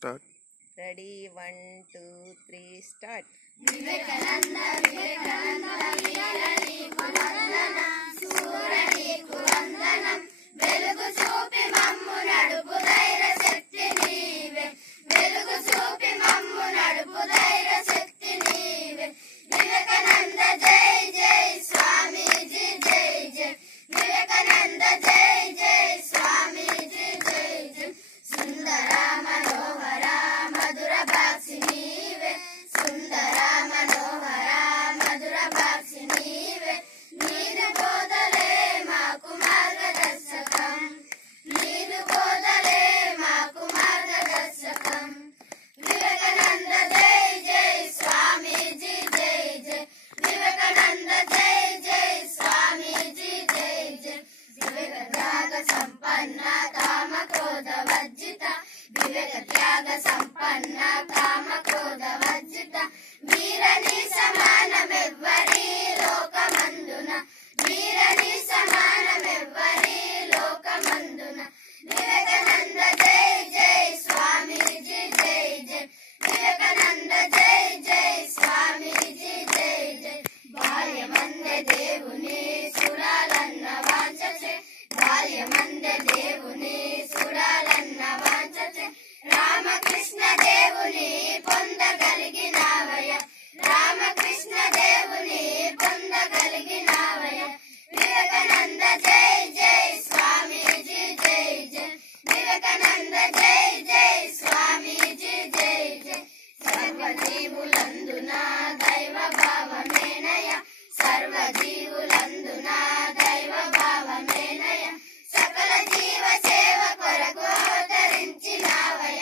Start. Ready, 1, 2, 3, start. Vivekananda Vivekananda వీరనీకు వందనం, సూరనీకు వందనం, వెలుగు చూపి మమ్ము నడుపు ధైర్య శక్తి నీవే, వెలుగు చూపి మమ్ము నడుపు ధైర్య శక్తి నీవే. వివేకానంద జై జై స్వామీజీ జై జై, వివేకానంద జై జై స్వామీజీ జై జై. సుందర మనోహర మధుర భాషి నీవే, సుందర మనోహర మధుర భాషి నీవే. నీరు బోధలే మాకు మార్గదర్శకం, నీరు బోధలే మాకు మార్గదర్శకం. వివేకానంద జై జై స్వామీజీ జై జై, వివేకానంద జై జై స్వామీజీ జై జై. వివేక త్యాగ సంపన్న కామ క్రోధ వర్జిత, వివేక త్యాగ సంపన్న కామ క్రోధ వర్జిత. వీరని సమానమెవ్వరి లోకమందున, వీరని సమానమెవ్వరి లోకమందున. వివేకానంద జై జై స్వామీజీ జై జై, వివేకానంద జై జై స్వామీజీ జై జై. బాల్యమందే దేవుని చూడాలన్న వాంఛచే, బాల్యమందే దేవుని చూడాలన్న వాంఛచే. రామకృష్ణ దేవుని పొందగలిగినావయ, రామకృష్ణ దేవుని పొందగలిగినావయ. వివేకానంద జై జై స్వామీజీ జై జై, వివేకానంద జై జై స్వామీజీ జై జై. సర్వజీవులందున దైవ భావమేనయ, సర్వజీవులందున దైవ భావమేనయ. సకల జీవ సేవ కొరకు అవతరించినావయ,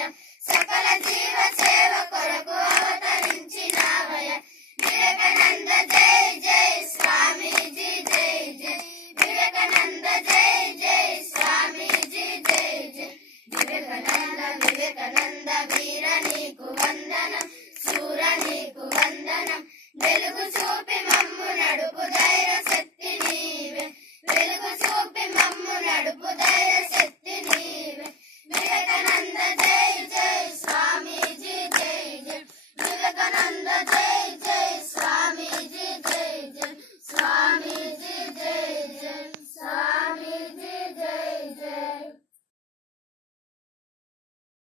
సకల జీవ సేవ కొరకు అవతరించినావయ. వివేకానంద జై జై స్వామీజీ జై జై, వివేకానంద జై జై స్వామీజీ జై జై. వివేకానంద వివేకానంద వీర నీకు వందనం, సూర నీకు వందనం, వెలుగు చూపి మమ్ము నడుపు ధైర్య శక్తి నీవే, వెలుగు చూపి మమ్ము నడుపు ధైర్య శక్తి నీవే. వివేకానంద జై జై స్వామీజీ జై జై, వివేకానంద జై